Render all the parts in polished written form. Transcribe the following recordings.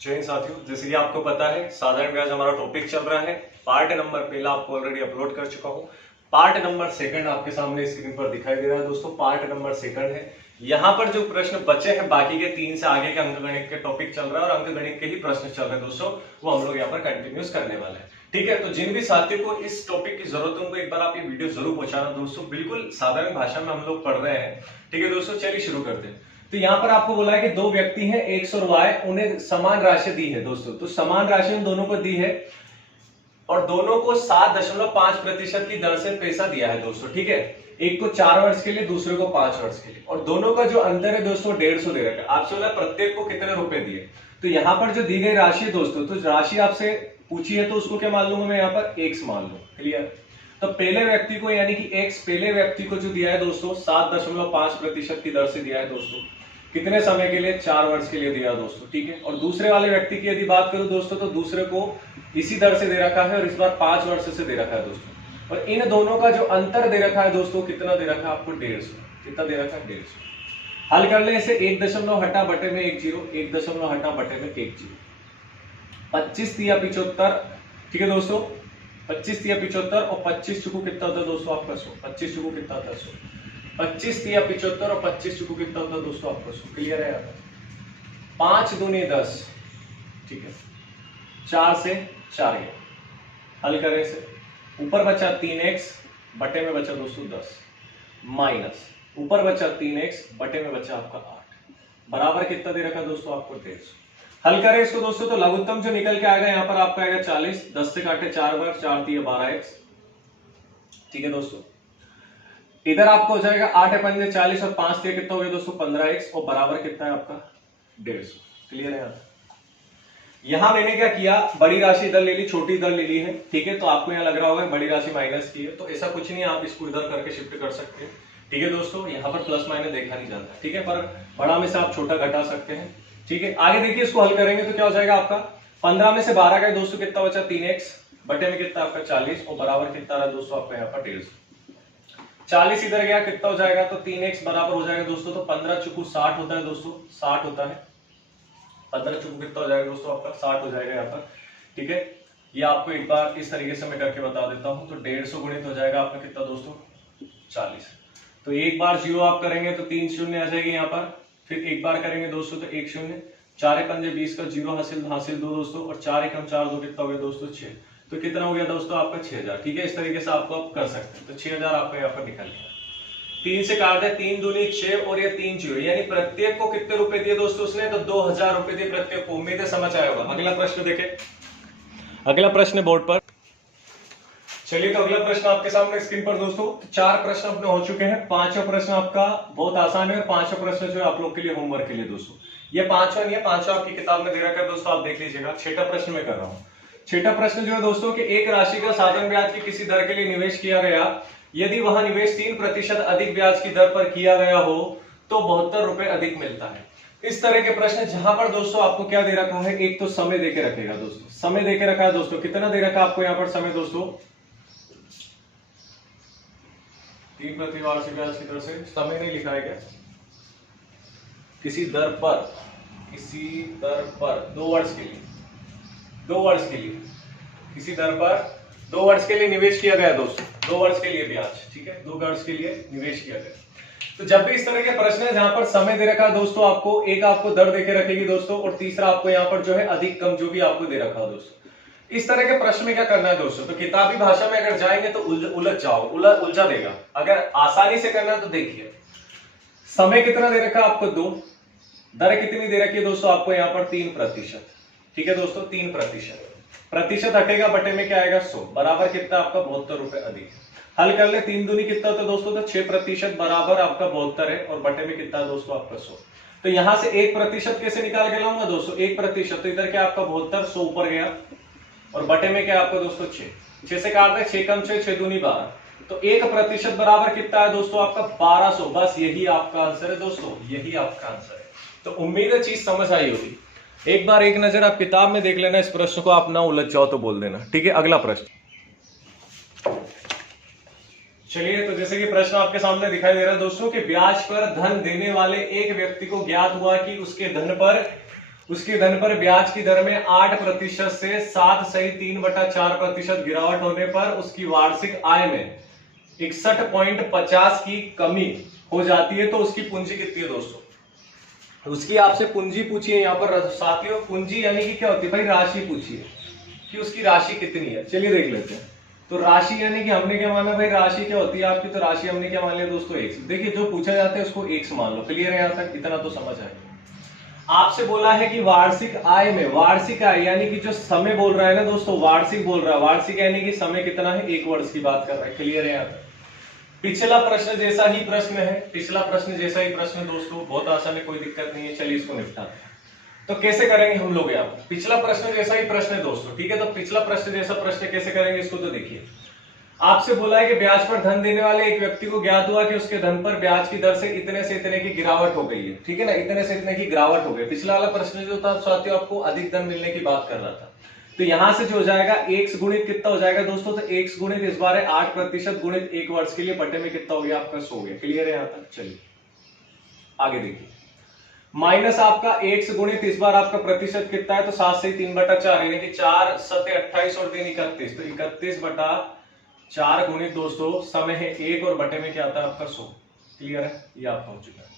जय हिंद साथियों, जैसे कि आपको पता है साधारण ब्याज हमारा टॉपिक चल रहा है। पार्ट नंबर पहला आपको ऑलरेडी अपलोड कर चुका हूं। पार्ट नंबर सेकंड आपके सामने स्क्रीन पर दिखाई दे रहा है दोस्तों। पार्ट नंबर सेकंड है। यहाँ पर जो प्रश्न बचे हैं बाकी के 3 से आगे के अंकगणित के टॉपिक चल रहा है और अंकगणित के ही प्रश्न चल रहे हैं दोस्तों, वो हम लोग यहाँ पर कंटिन्यूस करने वाले हैं। ठीक है, तो जिन भी साथियों को इस टॉपिक की जरूरत है उनको एक बार आप ये वीडियो जरूर पहुंचाना दोस्तों। बिल्कुल साधारण भाषा में हम लोग पढ़ रहे हैं। ठीक है दोस्तों, चलिए शुरू करते हैं। तो यहाँ पर आपको बोला है कि दो व्यक्ति हैं एक्स और वाई, उन्हें समान राशि दी है दोस्तों। तो समान राशि उन दोनों को दी है और दोनों को 7.5% की दर से पैसा दिया है दोस्तों। ठीक है, एक को 4 वर्ष के लिए, दूसरे को 5 वर्ष के लिए, और दोनों का जो अंतर है दोस्तों 150 दे रखा है। आपसे बोला प्रत्येक को कितने रुपए दिए। तो यहाँ पर जो दी गई राशि है दोस्तों, तो राशि आपसे पूछी है तो उसको क्या मान लूंगा मैं यहाँ पर एक्स मान लूं। क्लियर। तो पहले व्यक्ति को यानी कि एक्स पहले व्यक्ति को जो दिया है दोस्तों 7.5% की दर से दिया है दोस्तों। कितने समय के लिए? 4 वर्ष के लिए दिया दोस्तों। ठीक है, और दूसरे वाले व्यक्ति की यदि बात करूं दोस्तों तो दूसरे को इसी दर से दे रखा है और इस बार 5 वर्ष से दे रखा है दोस्तों। और इन दोनों का जो अंतर दे रखा है दोस्तों, कितना दे रखा है आपको? 150। कितना दे रखा है? 150। हल कर ले इसे। 1 हटा बटे में 1 0, 1 हटा बटे में 1 0। 25 तिया 75। ठीक है दोस्तों, 25 तिया 75 और 25 चुकू कितना होता है दोस्तों आपका 100। 25 चुकू कितना होता है 100। 25 तिया 75 और 25 चुकू कितना होता है दोस्तों आपका 100। क्लियर है? 5 दूनी 10। ठीक है, 4 से 4 गया। हल करें इसे। ऊपर बचा 3x बटे में बचा दोस्तों 10, माइनस ऊपर बचा 3x बटे में बचा आपका 8, बराबर कितना दे रखा दोस्तों आपको? 150। हल करें इसको दोस्तों तो लघुत्तम जो निकल के आएगा यहाँ पर आपका आएगा 40। 10 से काटे 4 बार, 4 तिया 12x। ठीक है दोस्तों, इधर आपको हो जाएगा 8 पंजे 40 और 5 तिया कितना हो गया दोस्तों? 15x, और बराबर कितना है आपका? 150। क्लियर है? यहां मैंने क्या किया, बड़ी राशि इधर ले ली, छोटी इधर ले ली है। ठीक है, तो आपको यहाँ लग रहा होगा बड़ी राशि माइनस की है, तो ऐसा कुछ नहीं है, आप इसको इधर करके शिफ्ट कर सकते हैं। ठीक है दोस्तों, यहाँ पर प्लस माइनस देखा नहीं जाता। ठीक है, पर बड़ा में से आप छोटा घटा सकते हैं। ठीक है, आगे देखिए इसको हल करेंगे तो क्या हो जाएगा आपका? 15 में से 12 गए दोस्तों, कितना बचा? 3x बटे में कितना आपका? 40, और बराबर कितना रहा दोस्तों आपका यहाँ पर? 150। 40 इधर गया, कितना हो जाएगा? तो 3x बराबर हो जाएगा दोस्तों, तो 15 चुकू 60 होता है दोस्तों, 60 होता है। 15 चुकू कितना हो जाएगा दोस्तों आपका? 60 हो जाएगा यहाँ पर। ठीक है, ये आपको एक बार इस तरीके से मैं करके बता देता हूं। तो 150 गुणित हो जाएगा आपका कितना दोस्तों? 40। तो एक बार 0 आप करेंगे तो 3 शून्य आ जाएगी यहाँ पर। फिर एक बार करेंगे दोस्तों तो 1 शून्य। 4 पंजे 20 का 0 हासिल 2 दोस्तों, और 4 एकम 4 2 कितना हो गया दोस्तों? 6। तो कितना हो गया दोस्तों आपका? 6000। ठीक है, इस तरीके से आपको आप कर सकते हैं। तो 6000 आपका यहाँ पर निकल गया। 3 से काट दे, 3 दूनी 6 और ये 3 0, यानी प्रत्येक को कितने रुपए दिए दोस्तों उसने? तो 2000 रुपए दिए प्रत्येक को। उम्मीद है समझ आया होगा। अगला प्रश्न देखें। अगला प्रश्न बोर्ड पर। चलिए, तो अगला प्रश्न आपके सामने स्क्रीन पर दोस्तों। 4 प्रश्न अपने हो चुके हैं। 5वां प्रश्न आपका बहुत आसान है। 5वां प्रश्न जो है आप लोग के लिए होमवर्क के लिए दोस्तों। ये 5वां नहीं है, 5वां आपकी किताब में दे रखा है दोस्तों, आप देख लीजिएगा। 6ठा प्रश्न में कर रहा हूँ। 6ठा प्रश्न जो है दोस्तों कि एक राशि का साधारण ब्याज की किसी दर के लिए निवेश किया गया, यदि वह निवेश 3% अधिक ब्याज की दर पर किया गया हो तो 72 रुपए अधिक मिलता है। इस तरह के प्रश्न जहां पर दोस्तों आपको क्या दे रखा है, एक तो समय देके रखेगा दोस्तों। समय देके रखा है दोस्तों, कितना दे रखा है आपको यहाँ पर समय दोस्तों? 3% वार्षिक ब्याज की दर से। समय नहीं लिखा है क्या? किसी दर पर 2 वर्ष के लिए, 2 वर्ष के लिए किसी दर पर 2 वर्ष के लिए निवेश किया गया दोस्तों। 2 वर्ष के लिए ब्याज। ठीक है, 2 वर्ष के लिए निवेश किया गया। तो जब भी इस तरह के प्रश्न है जहां पर समय दे रखा है दोस्तों, आपको एक आपको दर देके रखेगी दोस्तों, और तीसरा आपको यहाँ पर जो है अधिक कम जो भी आपको दे रखा है दोस्तों। इस तरह के प्रश्न में क्या करना है दोस्तों? तो किताबी भाषा में अगर जाएंगे तो उलझ जाओ, उलझा देगा। अगर आसानी से करना है तो देखिए, समय कितना दे रखा है आपको? 2। दर कितनी दे रखी है दोस्तों आपको यहाँ पर? 3%। ठीक है दोस्तों, 3%। प्रतिशत हटेगा बटे में क्या आएगा? 100, बराबर कितना आपका? 72 रुपए अधिक। हल कर ले। 3 दूनी कितना होता है दोस्तों? तो 6% बराबर आपका 72 है, और बटे में कितना दोस्तों आपका? 100। तो यहां से 1% कैसे निकाल के लाऊंगा दोस्तों? 1%, तो इधर क्या आपका 72, 100 ऊपर गया, और बटे में क्या आपका दोस्तों? 6 से काट दे, 6 कम 6 दूनी 12, तो 1% बराबर कितना है दोस्तों आपका? 1200। बस यही आपका आंसर है दोस्तों, यही आपका आंसर है। तो उम्मीद है चीज समझ आई होगी। एक बार एक नजर आप किताब में देख लेना, इस प्रश्न को आप ना उलझ जाओ तो बोल देना। ठीक है, अगला प्रश्न। चलिए, तो जैसे कि प्रश्न आपके सामने दिखाई दे रहा है दोस्तों कि ब्याज पर धन देने वाले एक व्यक्ति को ज्ञात हुआ कि उसके धन पर उसके धन पर ब्याज की दर में 8% से 7.3/4% गिरावट होने पर उसकी वार्षिक आय में 61.50 की कमी हो जाती है। तो उसकी पूंजी कितनी है दोस्तों? उसकी आपसे पूंजी पूछी है यहाँ पर साथियों। पूंजी यानी कि क्या होती है भाई? राशि पूछी है कि उसकी राशि कितनी है। चलिए देख लेते हैं। तो राशि यानी कि हमने क्या माना भाई? राशि क्या होती है आपकी? तो राशि हमने क्या मान लिया दोस्तों? एक्स। देखिए जो पूछा जाता है उसको एक्स मान लो। क्लियर है यहाँ तक? इतना तो समझ आए। आपसे बोला है कि वार्षिक आय में, वार्षिक आय यानी कि जो समय बोल रहा है ना दोस्तों, वार्षिक बोल रहा है। वार्षिक यानी कि समय कितना है? 1 वर्ष की बात कर रहा है। क्लियर है यहाँ तक? पिछला प्रश्न जैसा ही प्रश्न है, पिछला प्रश्न जैसा ही प्रश्न दोस्तों, बहुत आसान है, कोई दिक्कत नहीं है। चलिए इसको निपटाते हैं। तो कैसे करेंगे हम लोग यहाँ पर? पिछला प्रश्न जैसा ही प्रश्न है दोस्तों, ठीक है। तो पिछला प्रश्न जैसा प्रश्न कैसे करेंगे इसको? तो देखिए, आपसे बोला है कि ब्याज पर धन देने वाले एक व्यक्ति को ज्ञात हुआ कि उसके धन पर ब्याज की दर से इतने से इतने की गिरावट हो गई है, ठीक है ना। इतने से इतने की गिरावट हो गई। पिछला वाला प्रश्न जो था साथियों आपको अधिक धन मिलने की बात कर रहा था। तो यहां से जो हो जाएगा x गुणित कितना हो जाएगा दोस्तों? तो x गुणित इस बार है 8% गुणित 1 वर्ष के लिए बटे में कितना हो गया आपका? 100 हो गया। क्लियर है यहाँ तक? चलिए आगे देखिए। माइनस आपका x गुणित इस बार आपका प्रतिशत कितना है? तो 7 से 3/4 यानी कि 4 7 28 और 3 31। तो 31/4 गुणित दोस्तों समय है 1 और बटे में क्या आता है आपका? 100। क्लियर है? ये आपका हो चुका है।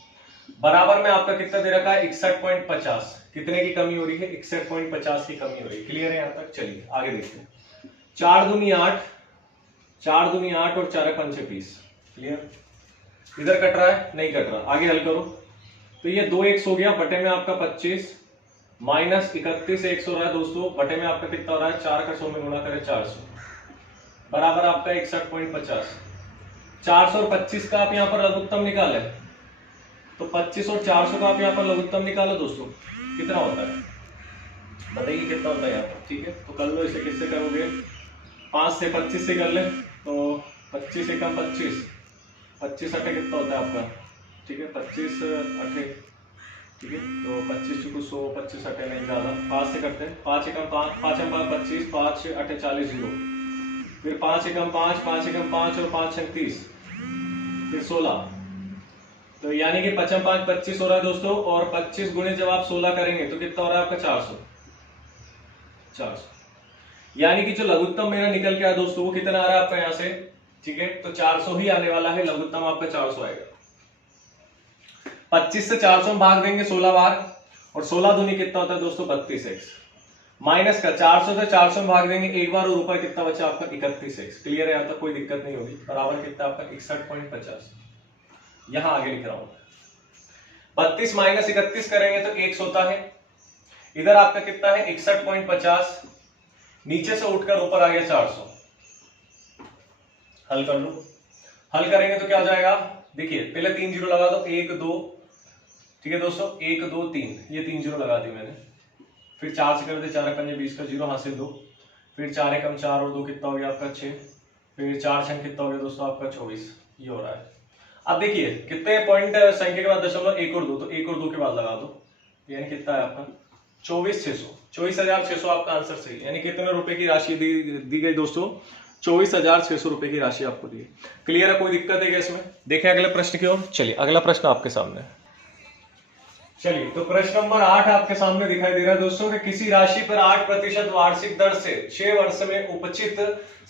बराबर में आपका कितना दे रखा है? 61.50। कितने की कमी हो रही है? 61.50 की कमी हो रही है। क्लियर है यहाँ तक? चलिए आगे देखते हैं। 4 दूनी 8, 4 दूनी 8 और 4 पंचे 20। क्लियर? इधर कट रहा है? नहीं कट रहा। आगे हल करो। तो ये 2x हो गया, बटे में आपका 25 माइनस 31x हो रहा है दोस्तों, बटे में आपका कितना हो रहा है? 4 का 100 में गुणा करें 400 बराबर आपका 61.50। 400 और 25 का आप यहाँ पर लघुत्तम निकाले। तो 25 और 400 का आप यहाँ पर लघुत्तम निकालो दोस्तों, कितना होता है? बताइए कितना होता है यहाँ पर? ठीक है, तो कर लो इसे। किससे करोगे? 5 से 25 से कर ले। तो 25 एकम 25, 25 अठे कितना होता है आपका? ठीक है, 25 अठे, ठीक है। तो 25 चुको 100, 25 अठे नहीं ज्यादा, 5 से करते हैं। 5 एकम 5, 5 एम 25, 5 अठे 40 0। फिर 5 एकम 5, 5 एकम 5 और 5 छंग 30, फिर 16। तो यानी कि 5 5 25 हो रहा है दोस्तों, और 25 गुणे जब आप 16 करेंगे तो कितना हो रहा है आपका? 400। यानी कि जो लघुत्तम मेरा निकल के आया दोस्तों, वो कितना आ रहा है आपका यहाँ से? ठीक है, तो 400 ही आने वाला है। लघुत्तम आपका 400 आएगा। 25 से 400 भाग देंगे 16 बार, और 16 दूनी कितना होता है दोस्तों? 32x। माइनस का 400 से 400 भाग देंगे एक बार, और ऊपर कितना बचा आपका? 31x। क्लियर है? यहाँ तक कोई दिक्कत नहीं होगी। बराबर कितना आपका? 61.50। यहां आगे लिख रहा हूं। 32 माइनस 31 करेंगे तो x होता है। इधर आपका कितना है? 61.50। नीचे से उठकर ऊपर आ गया 400। हल कर लो। हल करेंगे तो क्या हो जाएगा? देखिए पहले 3 जीरो लगा दो, 1 2, ठीक है दोस्तों, 1 2 3, ये 3 जीरो लगा दी मैंने। फिर 4 से कर दे, 4 पंजे 20 का 0 हासिल 2। फिर 4 एकम 4 और 2 कितना हो गया आपका? 6। फिर 4 छंग कितना हो गया दोस्तों आपका? 24। ये हो रहा है। अब देखिए कितने पॉइंट संख्या के बाद दशमलव 1 और 2, तो 1 और 2 के बाद लगा दो, यानी कितना है आपका? 24,600। 24,600 आपका आंसर सही है। यानी कितने रुपए की राशि दी गई दोस्तों? 24,600 रुपए की राशि आपको दी। क्लियर है? कोई दिक्कत है क्या इसमें? देखें अगले प्रश्न की ओर। चलिए अगला प्रश्न आपके सामने। चलिए तो प्रश्न नंबर 8 आपके सामने दिखाई दे रहा है दोस्तों कि किसी राशि पर 8% वार्षिक दर से 6 वर्ष में उपचित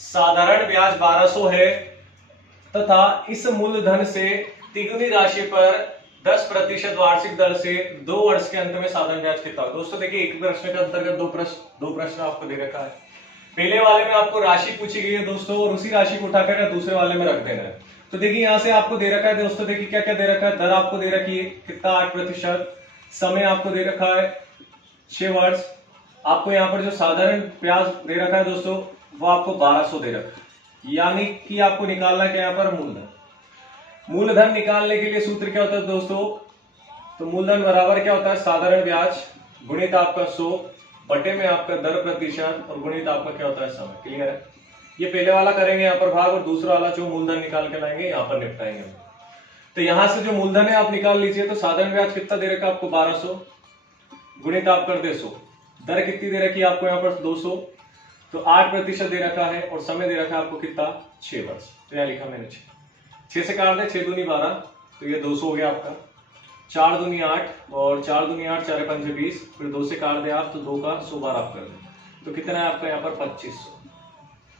साधारण ब्याज 1200 है, तथा इस मूलधन से तिगुनी राशि पर 10% वार्षिक दर से 2 वर्ष के अंत में साधारण ब्याज कितना? दोस्तों देखिए एक प्रश्न के अंतर्गत दो प्रश्न आपको दे रखा है। पहले वाले में आपको राशि पूछी गई है दोस्तों, और उसी राशि को उठाकर दूसरे वाले में रख देना है। तो देखिए यहाँ से आपको दे रखा है दोस्तों, देखिए क्या क्या दे रखा है। दर आपको दे रखी है कितना? 8%। समय आपको दे रखा है 6 वर्ष। आपको यहाँ पर जो साधारण ब्याज दे रखा है दोस्तों, वो आपको 1200 दे रखा है। यानी कि आपको निकालना क्या यहाँ पर? मूलधन। मूलधन निकालने के लिए सूत्र क्या होता है दोस्तों? तो मूलधन बराबर क्या होता है? साधारण ब्याज गुणित आपका 100 बटे में आपका दर प्रतिशत और गुणित आपका क्या होता है? समय। क्लियर है? ये पहले वाला करेंगे यहाँ पर भाग, और दूसरा वाला जो मूलधन निकाल के लाएंगे यहाँ पर निपटाएंगे। तो यहां से जो मूलधन है आप निकाल लीजिए। तो साधारण ब्याज कितना दे रखा है आपको? 1200 गुणित आप कर दे 100। दर कितनी दे रखी है आपको यहाँ पर? 200। तो 8% दे रखा है, और समय दे रखा है आपको कितना? 6 वर्ष। तो यहां लिखा मैंने 6 से काट दे, 6 दूनी 12, तो ये 200 हो गया आपका। 4 दूनी 8 और 4 दूनी 8, 4 पंजे 20, फिर 2 से काट दे आप तो 2 का 100 बार आप कर दे तो कितना है आपका यहाँ पर 2500,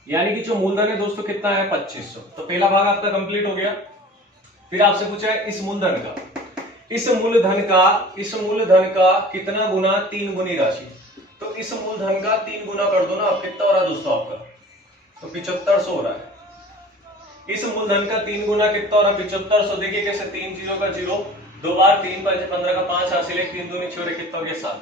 यानी कि जो मूलधन है दोस्तों कितना है 2500। तो पहला भाग आपका कंप्लीट हो गया। फिर आपसे पूछा है इस मूलधन का कितना गुना 3 गुनी राशि। तो इस मूलधन का 3 गुना कर दो ना आप, कितना हो रहा है दोस्तों आपका, तो 7500 हो रहा है। इस मूलधन का 3 गुना कितना हो रहा है 7500। देखिए कैसे, 3 जीरो का 0, 2 बार 3 पंजे 15 का 5 हासिल है, 3 दूनी 6 कितना हो गया 7।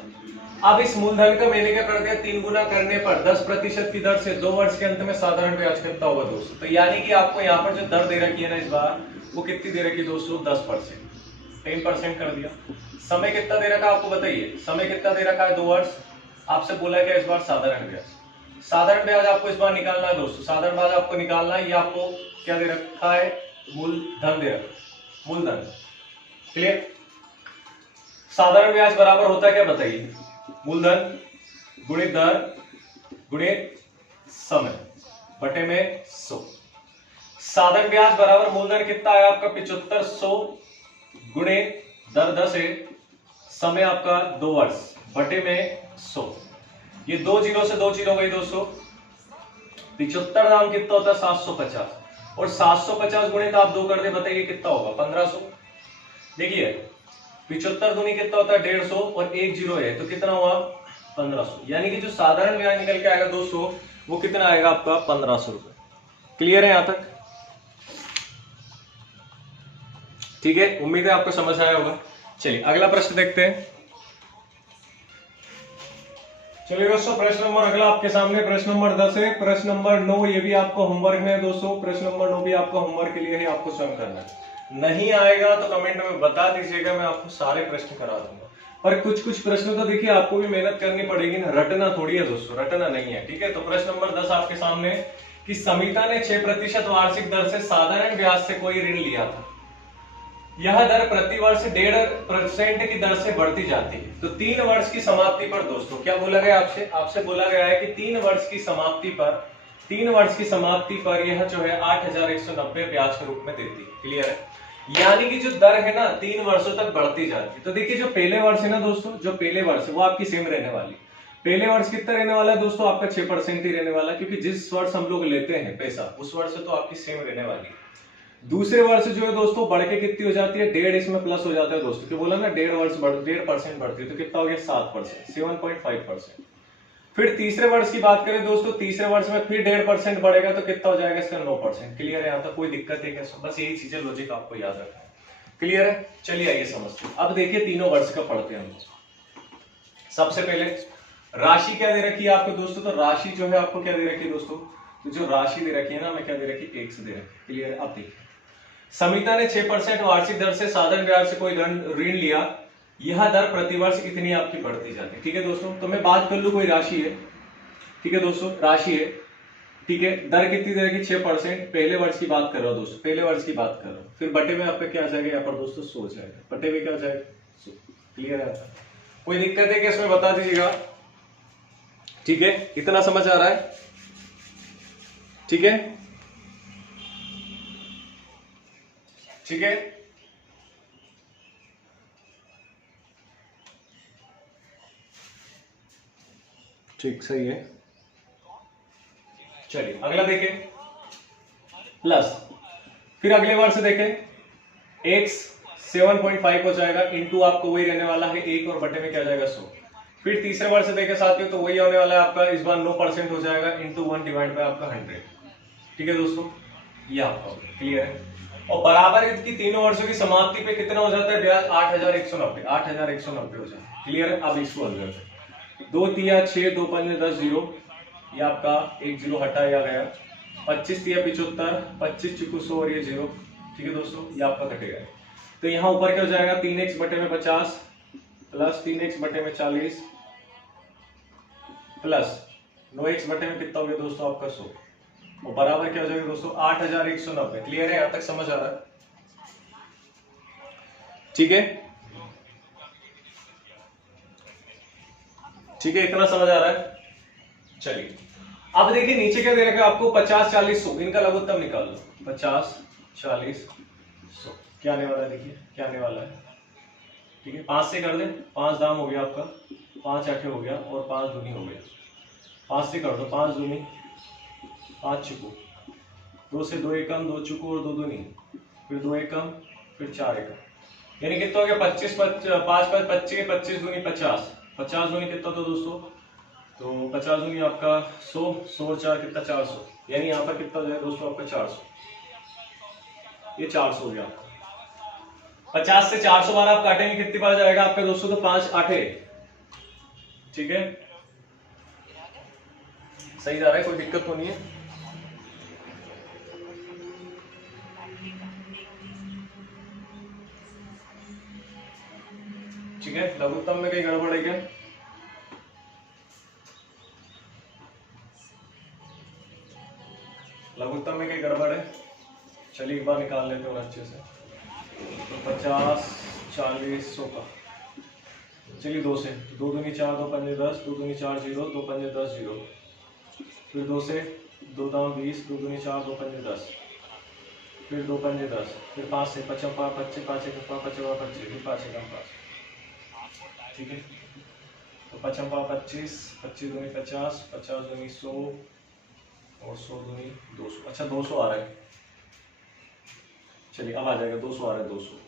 अब इस मूलधन का मैंने क्या कर दिया, 3 गुना करने पर 10% की दर से 2 वर्ष के अंत में साधारण ब्याज कितना होगा दोस्तों। तो यानी कि आपको यहाँ पर जो दर दे रखी है ना इस बार, वो कितनी दे रखी है दोस्तों 10%, 10% कर दिया। समय कितना दे रखा है आपको बताइए, समय कितना दे रखा है 2 वर्ष। आपसे बोला क्या इस बार साधारण ब्याज, साधारण ब्याज आपको इस बार निकालना है दोस्तों, साधारण ब्याज आपको निकालना है। ये आपको क्या दे रखा है, मूलधन दे रखा, मूलधन। क्लियर। साधारण ब्याज बराबर होता है क्या बताइए, मूलधन गुणित दर गुणित समय बटे में 100। साधारण ब्याज बराबर मूलधन कितना है आपका 7500 गुणित दर 10 है, समय आपका 2 वर्ष बटे में 100। ये 2 जीरो से 2 जीरो गई दोस्तों, 75 दाम कितना होता है 750, और 750 गुणित आप 2 कर दे, बताइए कितना होगा 1500। देखिए 75 दूनी कितना होता है 150 और 1 जीरो है तो कितना हुआ 1500, यानी कि जो साधारण ब्याज निकल के आएगा दोस्तों वो कितना आएगा आपका 1500 रुपए। क्लियर है यहां तक, ठीक है, उम्मीद है आपको समझ आया होगा। चलिए अगला प्रश्न देखते हैं। चलिए दोस्तों प्रश्न नंबर अगला आपके सामने प्रश्न नंबर 10 है। प्रश्न नंबर 9 ये भी आपको होमवर्क में है दोस्तों, प्रश्न नंबर 9 भी आपको होमवर्क के लिए है, आपको स्वयं करना है। नहीं आएगा तो कमेंट में बता दीजिएगा, मैं आपको सारे प्रश्न करा दूंगा। पर कुछ प्रश्न तो देखिए आपको भी मेहनत करनी पड़ेगी ना, रटना थोड़ी है दोस्तों, रटना नहीं है, ठीक है। तो प्रश्न नंबर 10 आपके सामने कि समिता ने 6% वार्षिक दर से साधारण ब्याज से कोई ऋण लिया था, यह दर प्रति वर्ष 1.5% की दर से बढ़ती जाती है। तो 3 वर्ष की समाप्ति पर दोस्तों क्या बोला गया आपसे बोला गया है कि 3 वर्ष की समाप्ति पर यह जो है 8190 ब्याज के रूप में देती है। क्लियर है, यानी कि जो दर है ना 3 वर्षों तक बढ़ती जाती है। तो देखिए जो पहले वर्ष है ना दोस्तों, जो पहले वर्ष है वो आपकी सेम रहने वाली। पहले वर्ष कितना रहने वाला है दोस्तों, आपका 6% ही रहने वाला, क्योंकि जिस वर्ष हम लोग लेते हैं पैसा उस वर्ष तो आपकी सेम रहने वाली है। दूसरे वर्ष जो है दोस्तों बढ़ के कितनी हो जाती है 1.5, इसमें प्लस हो जाता है दोस्तों, क्यों बोला ना 1.5% बढ़ती है, तो कितना हो गया 7%, 7.5%। फिर तीसरे वर्ष की बात करें दोस्तों, तीसरे वर्ष में फिर 1.5% बढ़ेगा तो कितना हो जाएगा इसका 9%। क्लियर है, यहाँ तक कोई दिक्कत है क्या, बस यही चीजें लॉजिक आपको याद रखना है। क्लियर है, चलिए आइए समझते हैं। अब देखिए तीनों वर्ष का पढ़ते हैं हम। सबसे पहले राशि क्या दे रखी है आपको दोस्तों, तो राशि जो है आपको क्या दे रखी है दोस्तों, तो जो राशि दे रखी है ना, मैं क्या दे रखी है 1 से दे रखी है। क्लियर है, अब देखिए समिता ने 6% वार्षिक दर से साधारण ब्याज से कोई ऋण लिया, यह दर प्रतिवर्ष इतनी आपकी बढ़ती जाती है। ठीक है दोस्तों, तो मैं बात कर लूं कोई राशि है, ठीक है दोस्तों राशि है, ठीक है, दर कितनी दे रखी 6%, पहले वर्ष की बात कर रहा हूं दोस्तों, पहले वर्ष की बात कर रहा हूं। फिर बटे में आपका क्या आ जाएगा यहाँ पर दोस्तों 100 जाएगा, बटे में क्या आ जाएगा 100। क्लियर है, कोई दिक्कत है क्या इसमें बता दीजिएगा। ठीक है, इतना समझ आ रहा है, ठीक है, ठीक है, ठीक सही है। चलिए अगला देखें प्लस, फिर अगले वर्ष देखें x 7.5 हो जाएगा, इंटू आपको वही रहने वाला है 1 और बटे में क्या जाएगा 100। फिर तीसरे वर्ष देखें साथियों, तो वही होने वाला है आपका इस बार 9% हो जाएगा, इंटू 1 डिवाइड बाय आपका 100। ठीक है दोस्तों, ये आपका क्लियर है। और बराबर इसकी तीनों वर्षों की समाप्ति पे कितना हो जाता है ब्याज 8190, 8190 हो जाता है। क्लियर है, अब इसको हल करते हैं। 2 तिया 6, 2 पंजे 10 जीरो, ये आपका 1 जीरो हटाया गया, 25 तिया 75, 25 चुकू 100 और ये जीरो। ठीक है दोस्तों, ये आपका कटेगा। तो यहाँ ऊपर क्या हो जाएगा 3x बटे में 50 प्लस 3x बटे में 40 प्लस 9x बटे में कितना हो गया दोस्तों आपका 100, और बराबर क्या हो जाएगा दोस्तों 8190। क्लियर है, यहां तक समझ आ रहा है, ठीक है, ठीक है, इतना समझ आ रहा है। चलिए अब देखिए नीचे क्या दे रखा है आपको 50 40 100, इनका लघुत्तम निकाल लो। 50 40 100 क्या आने वाला है, देखिए क्या आने वाला है ठीक है, 5 से कर दे, 5 दाम हो गया आपका, 5 आठे हो गया और 5 दूनी हो गया। 5 से कर दो, 5 दूनी 5 चुकू, 2 से 2 एकम, 2 चुकू और 2 दूनी, फिर 2 एकम, फिर 4 एकम, यानी कितना हो गया 25, 5 5 25, 25 दूनी 50, 50 दूनी कितना था दोस्तों, तो 50 दूनी आपका 100, 100 और 4 कितना 400, यानी यहाँ पर कितना हो जाएगा दोस्तों आपका 400, ये 400 हो गया आपका। 50 से 400 बार आप काटेंगे कितनी बार जाएगा आपका दोस्तों, तो 5 आठे, ठीक है, सही जा रहा है, कोई दिक्कत तो नहीं है। ठीक है, लघुत्तम में कहीं गड़बड़ है क्या? लघुत्तम में कहीं गड़बड़ है? चलिए एक बार निकाल लेते हैं अच्छे से। तो 50 40 100 का, चलिए 2 से, 2 दूनी 4, 2 पंजे 10, 2 दूनी 4 0, 2 पंजे 10 0, फिर 2 से 2 दाम 20, 2 दूनी 4, 2 पंजे 10, फिर 2 पंजे 10, फिर 5 से 55 25 5 1 5 25 फिर 5 1 5, ठीक है, तो 55 25, 25 दूनी 50, 50 दूनी 100 और 100 दूनी 200, अच्छा 200 आ रहा है, चलिए अब आ जाएगा 200 आ रहा है, 200।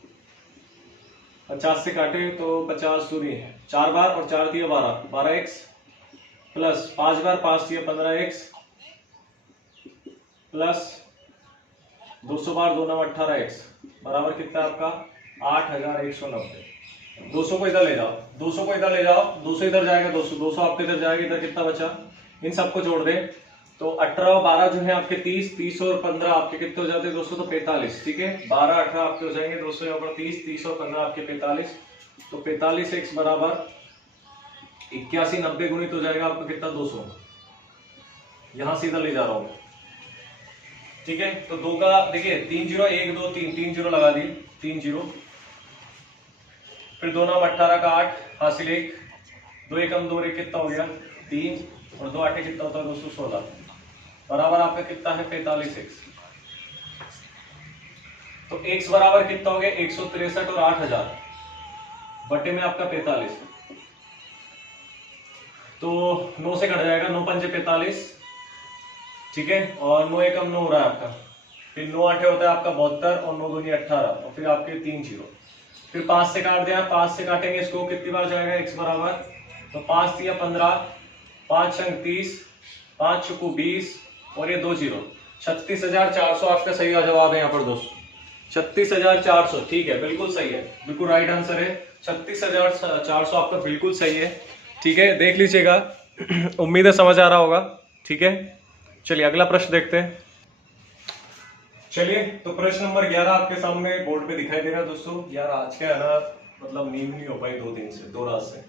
50 से काटे तो 50 दूनी 4 बार और 4 दिया 12, 12x प्लस 5 बार 5 दिया 15x प्लस 200 बार 2 9 18x बराबर कितना है आपका 8190। 200 को इधर ले जाओ, 200 को इधर ले जाओ, 200 इधर जाएगा, 200 200 आपके इधर जाएगा, इधर कितना बचा, इन सबको जोड़ दे तो 18 और 12 जो है आपके 30, 30 और 15 आपके कितने हो जाते हैं दोस्तों, तो 45, ठीक है, 12 18 आपके हो जाएंगे 200 यहाँ पर 30, 30 और 15 आपके 45, तो 45x बराबर 81 90 गुणित हो जाएगा आपका कितना 200, यहां से इधर ले जा रहा हूं, ठीक है, तो 2 का देखिए 3 0 1 2 3 3 0 लगा दी, 3 0, फिर 2 9 18 का 8 हासिल 1, 2 एकम 2 रे कितना हो गया 3 और 2 8 कितना होता है दोस्तों 16, बराबर आपका कितना है 45x, तो x बराबर कितना हो गया 163 और 8000 बटे में आपका 45, तो 9 से कट जाएगा, 9 पंजे 45, ठीक है, और 9 एकम 9 हो रहा है आपका, फिर 9 आठे होता है आपका 72 और 9 दूनी 18 और फिर आपके 3 0, फिर 5 से काट दिया, 5 से काटेंगे इसको कितनी बार जाएगा x बराबर, तो 5 दिया 15, 5 अंक 30, 5 चुकू 20 और ये 2 0, 36,400 आपका सही जवाब है यहाँ पर दोस्तों, 36,400, ठीक है, बिल्कुल सही है, बिल्कुल राइट आंसर है, 36,400 आपका बिल्कुल सही है, ठीक है, देख लीजिएगा, उम्मीद है समझ आ रहा होगा, ठीक है, चलिए अगला प्रश्न देखते हैं। चलिए तो प्रश्न नंबर 11 आपके सामने बोर्ड पे दिखाई दे रहा है दोस्तों। यार आज क्या है ना, मतलब नींद नहीं हो पाई 2 दिन से, 2 रात से,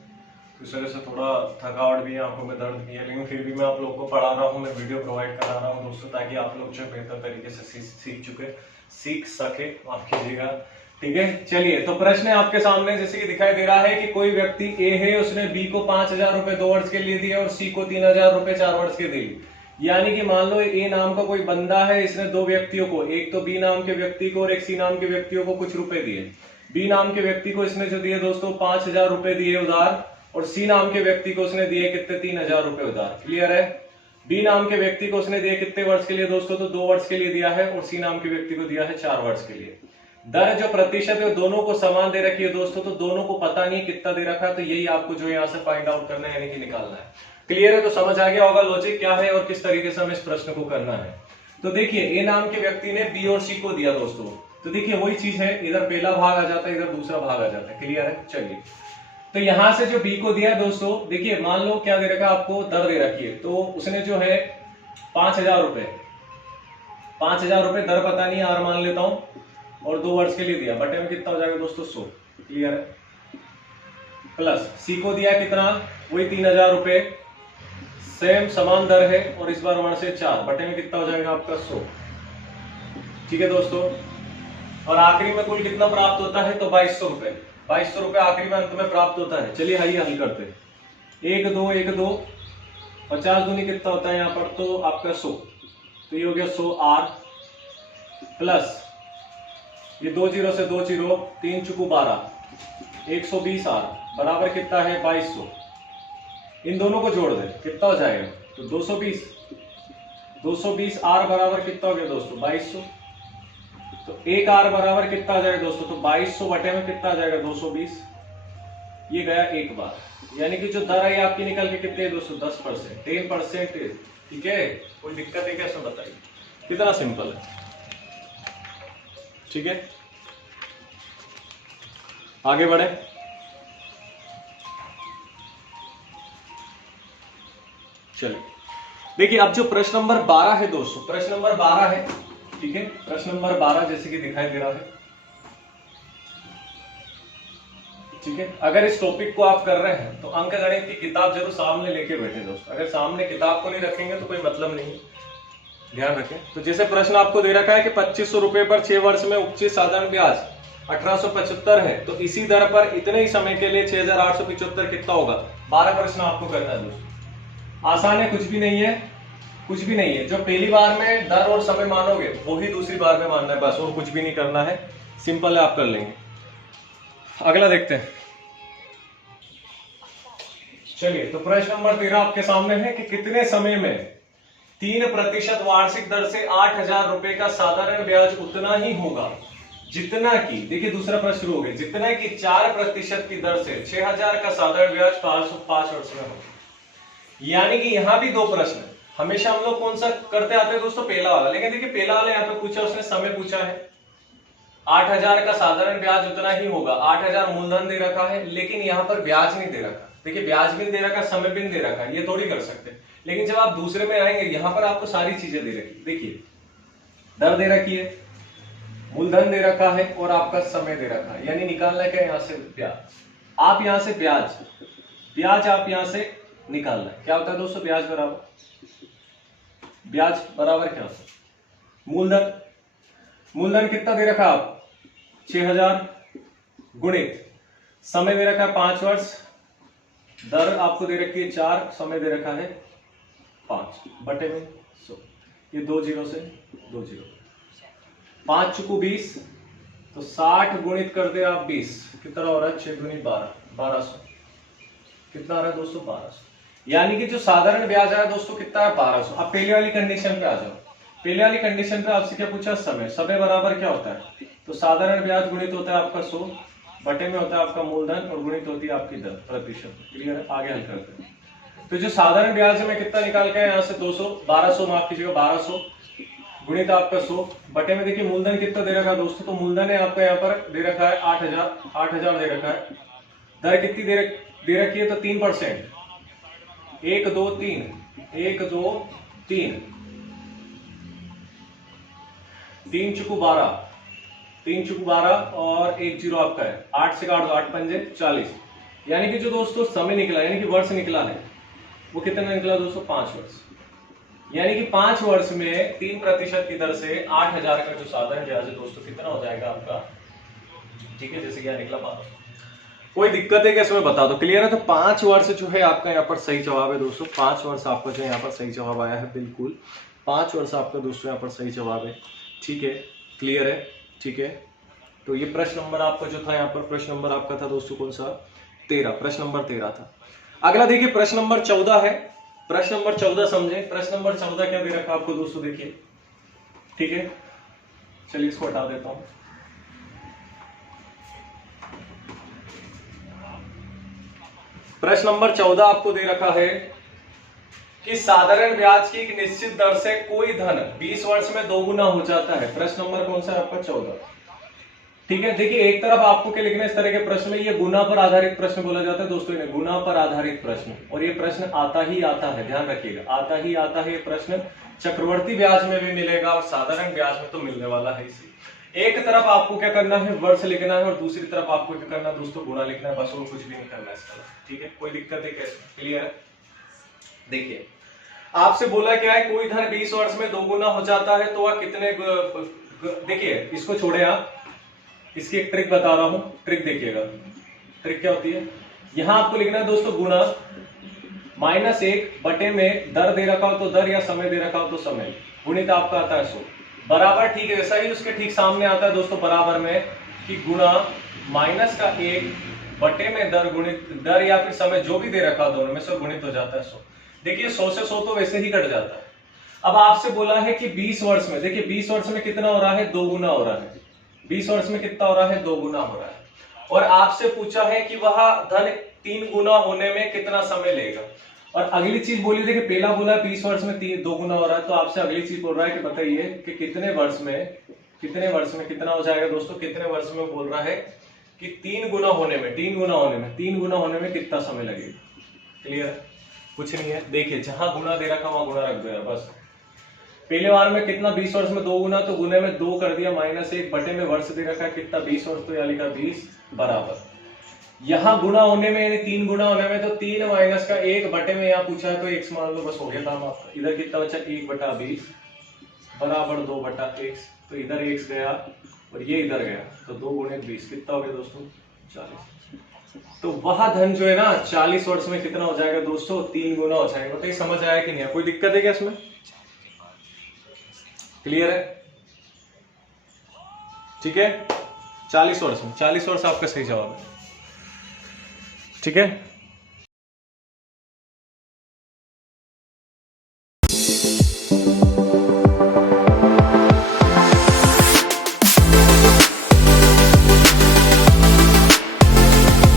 तो इस वजह से थोड़ा थकावट भी है, आंखों में दर्द भी है, लेकिन फिर भी मैं आप लोग को पढ़ा रहा हूँ, मैं वीडियो प्रोवाइड करा रहा हूँ दोस्तों, ताकि आप लोग जो बेहतर तरीके से सीख सके, माफ कीजिएगा, ठीक है। चलिए तो प्रश्न है आपके सामने, जैसे कि दिखाई दे रहा है कि कोई व्यक्ति ए है, उसने बी को 5,000 रुपए 2 वर्ष के लिए दिए और सी को 3,000 रुपए 4 वर्ष के दिए। यानी कि मान लो ए नाम का कोई बंदा है, इसने 2 व्यक्तियों को, एक तो बी नाम के व्यक्ति को और एक सी नाम के व्यक्तियों को कुछ रुपए दिए। बी नाम के व्यक्ति को इसने जो दिए दोस्तों 5,000 रुपए दिए उधार, और सी नाम के व्यक्ति को उसने दिए कितने 3,000 रुपए उधार। क्लियर है। बी नाम के व्यक्ति को उसने दिए कितने वर्ष के लिए दोस्तों, तो 2 वर्ष के लिए दिया है, और सी नाम के व्यक्ति को दिया है 4 वर्ष के लिए। दर जो प्रतिशत है दोनों को समान दे रखी है दोस्तों, तो दोनों को पता नहीं कितना दे रखा है, तो यही आपको जो यहाँ से फाइंड आउट करना है, यानी कि निकालना है। क्लियर है, तो समझ आ गया होगा लॉजिक क्या है और किस तरीके से हमें इस प्रश्न को करना है। तो देखिए ए नाम के व्यक्ति ने बी और सी को दिया दोस्तों, तो देखिए वही चीज है, इधर पहला भाग आ जाता है, इधर दूसरा भाग आ जाता है। क्लियर है। चलिए तो यहां से जो बी को दिया है दोस्तों, देखिए मान लो क्या दे रखा आपको, दर दे रखी है, तो उसने जो है 5,000 रुपए, 5,000 रुपए दर पता नहीं आर मान लेता हूं, और 2 वर्ष के लिए दिया, बटे में कितना हो जाएगा दोस्तों 100। क्लियर है। प्लस सी को दिया कितना, वही 3,000 रुपए, सेम समान दर है, और इस बार 1 से 4, बटे में कितना हो जाएगा आपका 100। ठीक है दोस्तों, और आखिरी में कुल कितना प्राप्त होता है, तो 2,200 रुपए, 2,200 रुपए आखिरी में अंत में प्राप्त होता है। चलिए हाई हल करते हैं, 1 2 1 2, 50 दूनी कितना होता है यहाँ पर, तो आपका 100, तो ये हो गया 100 आर, प्लस ये 2 0 से 2 0, 3 चुकू 12, 120 आर बराबर कितना है 2200। इन दोनों को जोड़ दे कितना हो जाएगा तो 220। 220 आर बराबर कितना हो गया दोस्तों 2200। तो एक आर बराबर कितना आ जाएगा दोस्तों तो 2200 बटे में कितना आ जाएगा 220। ये गया एक बार, यानी कि जो दर है आपकी निकल के कितने दोस्तों 10%, 10%। ठीक है, कोई दिक्कत है क्या इसमें बताइए, कितना सिंपल है। ठीक है, आगे बढ़े। चलिए देखिए, अब जो प्रश्न नंबर 12 है दोस्तों, प्रश्न नंबर 12 है। ठीक है, प्रश्न नंबर 12 जैसे कि दिखाई दे रहा है। ठीक है, अगर इस टॉपिक को आप कर रहे हैं तो अंक गणित की किताब जरूर सामने लेके बैठे दोस्तों। अगर सामने किताब को नहीं रखेंगे तो कोई मतलब नहीं, ध्यान रखें। तो जैसे प्रश्न आपको दे रखा है कि 2500 रुपए पर 6 वर्ष में उपचित साधारण ब्याज 1875 है, तो इसी दर पर इतने ही समय के लिए 6875 कितना होगा। 12 प्रश्न आपको करना है दोस्तों। आसान है, कुछ भी नहीं है, कुछ भी नहीं है। जो पहली बार में दर और समय मानोगे वही दूसरी बार में मानना है, बस, और कुछ भी नहीं करना है। सिंपल है, आप कर लेंगे। अगला देखते हैं। चलिए, तो प्रश्न नंबर 13 आपके सामने है कि कितने समय में 3% वार्षिक दर से 8000 रुपए का साधारण ब्याज उतना ही होगा जितना की, देखिए दूसरा प्रश्न शुरू हो गया, जितना कि 4% की दर से 6000 का साधारण ब्याज 5 वर्ष में हो। यानी कि यहां भी दो प्रश्न, हमेशा हम लोग कौन सा करते आते हैं दोस्तों, पहला वाला। लेकिन देखिए पहला वाला यहाँ पे पूछा, उसने समय पूछा है, 8000 का साधारण ब्याज उतना ही होगा। 8000 मूलधन दे रखा है, लेकिन यहाँ पर ब्याज नहीं दे रखा। देखिए ब्याज भी दे रखा, समय भी दे रखा, ये थोड़ी कर सकते। लेकिन जब आप दूसरे में आएंगे, यहाँ पर आपको सारी चीजें दे रखी। देखिए दर दे रखी है, मूलधन दे रखा है और आपका समय दे रखा है। यानी निकालना क्या, यहाँ से ब्याज, आप यहाँ से ब्याज आप यहाँ से निकालना है। क्या होता है दोस्तों, ब्याज बराबर क्या होता है मूलधन कितना दे रखा आप 6000 गुणित समय दे रखा है 5 वर्ष, दर आपको दे रखी है 4, समय दे रखा है 5 बटे में 100। ये 2 जीरो से 2 जीरो, 5 चुकू 20, तो 60 गुणित कर दे आप 20, कितना हो रहा है 6 गुणित 12, 1200। कितना आ रहा है दोस्तों 1200। यानी कि जो साधारण ब्याज आया दोस्तों कितना है 1200। अब पहले वाली कंडीशन पे आ जाओ। पहले वाली कंडीशन पे आपसे क्या पूछा, समय बराबर क्या होता है, तो साधारण ब्याज गुणित होता है आपका 100 बटे में होता है आपका मूलधन और गुणित होती है आपकी दर प्रतिशत। क्लियर है, आगे हल करते हैं। तो जो साधारण ब्याज है मैं कितना निकाल के यहाँ से 1200 माफ कीजिएगा 1200 गुणित आपका 100 बटे में, देखिए मूलधन कितना दे रखा है दोस्तों, तो मूलधन है आपका यहाँ पर दे रखा है 8000 दे रखा है। दर कितनी दे रखी है तो 3%, 1 2 3 1 2 3 3 चुकू 12 और 1 जीरो आपका है, 8 से काट दो, 8 पंजे 40। यानी कि जो दोस्तों समय निकला, यानी कि वर्ष निकला है, वो कितना निकला दोस्तों 5 वर्ष। यानी कि 5 वर्ष में 3% की दर से 8000 का जो साधारण ब्याज है दोस्तों कितना हो जाएगा आपका। ठीक है, जैसे कि निकला 1200। कोई दिक्कत है क्या इसमें बता दो, क्लियर है। तो 5 वर्ष जो है आपका यहाँ पर सही जवाब है दोस्तों। 5 वर्ष आपका जो यहाँ पर सही जवाब आया है, बिल्कुल 5 वर्ष आपका दोस्तों यहाँ पर सही जवाब है। ठीक है, क्लियर है। ठीक है, तो ये प्रश्न नंबर आपका जो था यहाँ पर, प्रश्न नंबर आपका था दोस्तों कौन सा 13, प्रश्न नंबर 13 था। अगला देखिए प्रश्न नंबर 14 है। प्रश्न नंबर 14 समझे, प्रश्न नंबर 14 क्या दे रखा आपको दोस्तों, देखिए। ठीक है, चलिए इसको हटा देता हूं। प्रश्न नंबर 14 आपको दे रखा है कि साधारण ब्याज की एक निश्चित दर से कोई धन 20 वर्ष में 2 गुना हो जाता है। प्रश्न नंबर कौन सा है आपका 14। ठीक है, देखिए एक तरफ आपको क्या लिखना है इस तरह के प्रश्न में, ये गुना पर आधारित प्रश्न बोला जाता है दोस्तों, इन्हें गुना पर आधारित प्रश्न। और ये प्रश्न आता ही आता है, ध्यान रखिएगा, आता ही आता है ये प्रश्न। चक्रवर्ती ब्याज में भी मिलेगा और साधारण ब्याज में तो मिलने वाला है इसी। एक तरफ आपको क्या करना है, वर्ष लिखना है, और दूसरी तरफ आपको क्या करना है दोस्तों, गुणा लिखना है, बस और कुछ भी नहीं करना है इसका। ठीक है, कोई दिक्कत है कैसे, क्लियर है। देखिए आपसे बोला क्या है, कोई धन 20 वर्ष में 2 गुना हो जाता है, तो वह कितने, देखिए इसको छोड़े आप, इसकी एक ट्रिक बता रहा हूं, ट्रिक देखिएगा। ट्रिक क्या होती है, यहां आपको लिखना है दोस्तों गुणा -1 बटे में दर दे रखा हो तो दर, या समय दे रखा हो तो समय, गुणित आपका आता है 100 बराबर। ठीक है, वैसा ही उसके ठीक सामने आता है दोस्तों बराबर में कि गुणा माइनस का 1 बटे में दर गुणित दर या फिर समय जो भी दे रखा दोनों में से गुणित हो जाता है 100। देखिए 100 से 100 तो वैसे ही कट जाता है। अब आपसे बोला है कि 20 वर्ष में, देखिए 20 वर्ष में कितना हो रहा है, 2 गुना हो रहा है। 20 वर्ष में कितना हो रहा है, 2 गुना हो रहा है। और आपसे पूछा है कि वह धन 3 गुना होने में कितना समय लेगा। और अगली चीज बोली, देखिए पहला बोला 20 वर्ष में 2 गुना हो रहा है, तो आपसे अगली चीज बोल रहा है कि बताइए कि कितने वर्ष में कितना हो जाएगा दोस्तों, कितने वर्ष में बोल रहा है कि 3 गुना होने में कितना समय लगेगा। क्लियर है, कुछ नहीं है। देखिए जहां गुना दे रखा वहां गुना रख दो यार बस। पहले बार में कितना, 20 वर्ष में 2 गुना, तो गुने में 2 कर दिया, -1 बटे में वर्ष दे रखा है कितना, 20 वर्ष, तो यहाँ लिखा 20 बराबर। यहाँ गुना होने में यानी 3 गुना होने में, तो 3 माइनस का 1 बटे में यहाँ पूछा है तो x मान लो, बस हो गया काम आपका। इधर कितना बचा, 1/20 बराबर 2/x, तो इधर x गया और ये इधर गया, तो 2 × 20 कितना हो गया दोस्तों, 40। तो वह धन जो है ना 40 वर्ष में कितना हो जाएगा दोस्तों, 3 गुना हो जाएगा। बताइए समझ आया कि नहीं, कोई दिक्कत है क्या इसमें? क्लियर है, ठीक है। 40 वर्ष में, 40 वर्ष आपका सही जवाब है, ठीक है।